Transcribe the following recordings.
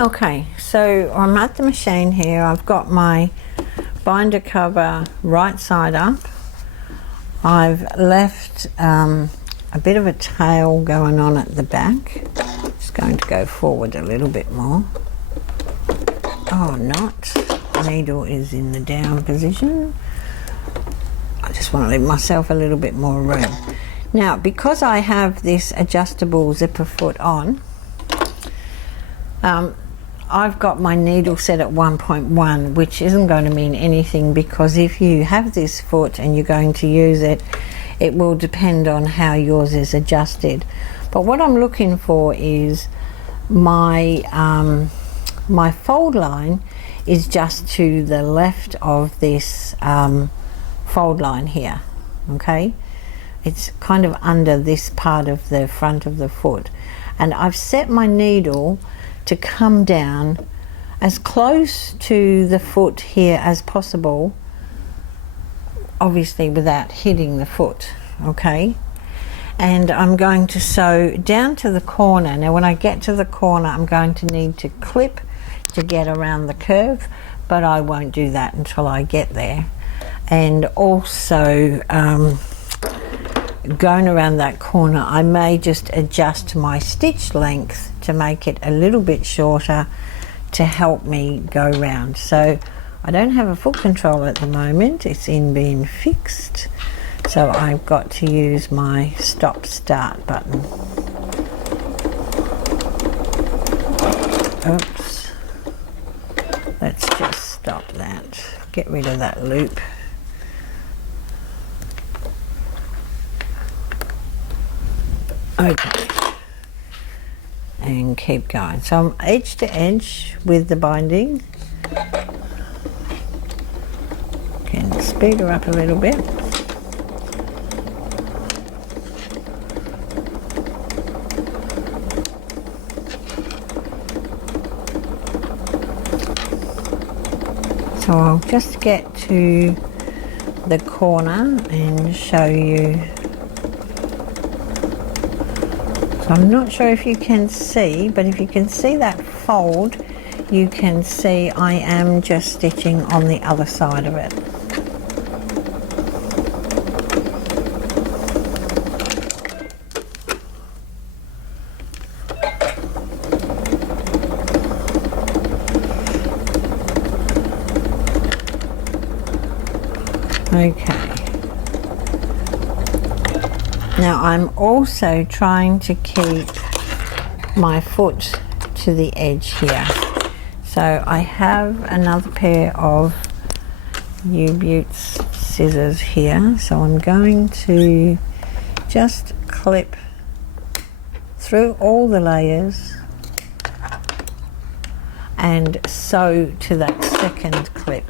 Okay, so I'm at the machine here. I've got my binder cover right side up. I've left a bit of a tail going on at the back. Just going to go forward a little bit more. Oh, not. Needle is in the down position. I just want to leave myself a little bit more room. Now, because I have this adjustable zipper foot on, I've got my needle set at 1.1, which isn't going to mean anything, because if you have this foot and you're going to use it, it will depend on how yours is adjusted. But what I'm looking for is my my fold line is just to the left of this fold line here. Okay, it's kind of under this part of the front of the foot, and I've set my needle to come down as close to the foot here as possible, obviously without hitting the foot. Okay, and I'm going to sew down to the corner. Now when I get to the corner, I'm going to need to clip to get around the curve, but I won't do that until I get there. And also going around that corner, I may just adjust my stitch length to make it a little bit shorter to help me go round. So I don't have a foot control at the moment, it's in being fixed, so I've got to use my stop start button. Oops, let's just stop that, get rid of that loop. Okay, and keep going. So I'm edge to edge with the binding. Can speed her up a little bit. So I'll just get to the corner and show you. I'm not sure if you can see, but if you can see that fold, you can see I am just stitching on the other side of it. Okay. Now I'm also trying to keep my foot to the edge here. So I have another pair of U-Butts scissors here. So I'm going to just clip through all the layers and sew to that second clip.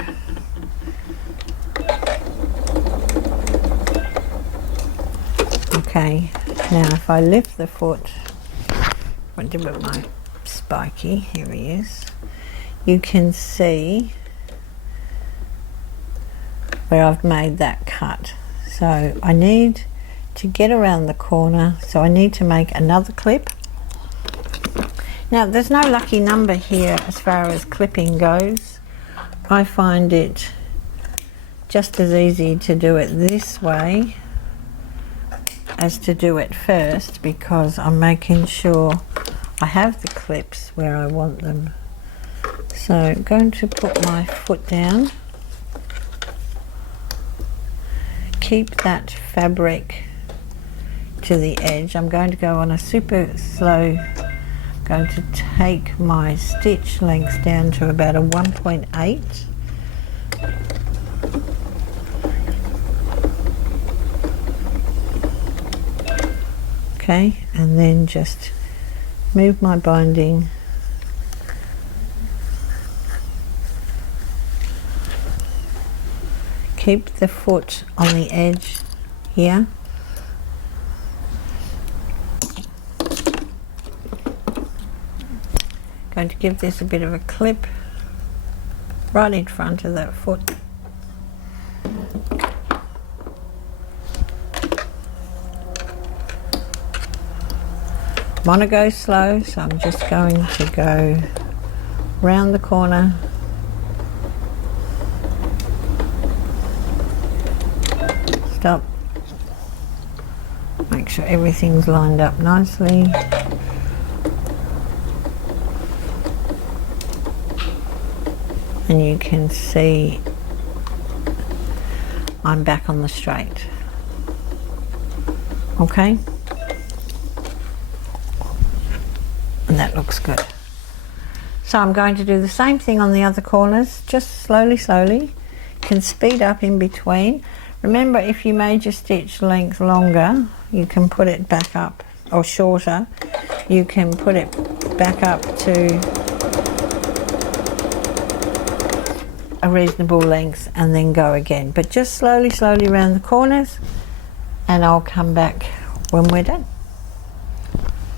Okay, now if I lift the foot, what do with my spiky, here he is, you can see where I've made that cut. So I need to get around the corner, so I need to make another clip. Now there's no lucky number here as far as clipping goes. I find it just as easy to do it this way as to do it first, because I'm making sure I have the clips where I want them. So I'm going to put my foot down, keep that fabric to the edge. I'm going to go on a super slow, I'm going to take my stitch length down to about a 1.8. Okay, and then just move my binding keep the foot on the edge here. Going to give this a bit of a clip right in front of that foot. I want to go slow, so I'm just going to go round the corner, stop, make sure everything's lined up nicely. And you can see I'm back on the straight. Okay, and that looks good. So I'm going to do the same thing on the other corners, just slowly. You can speed up in between. Remember, if you made your stitch length longer, you can put it back up, or shorter, you can put it back up to a reasonable length and then go again. But just slowly around the corners, and I'll come back when we're done.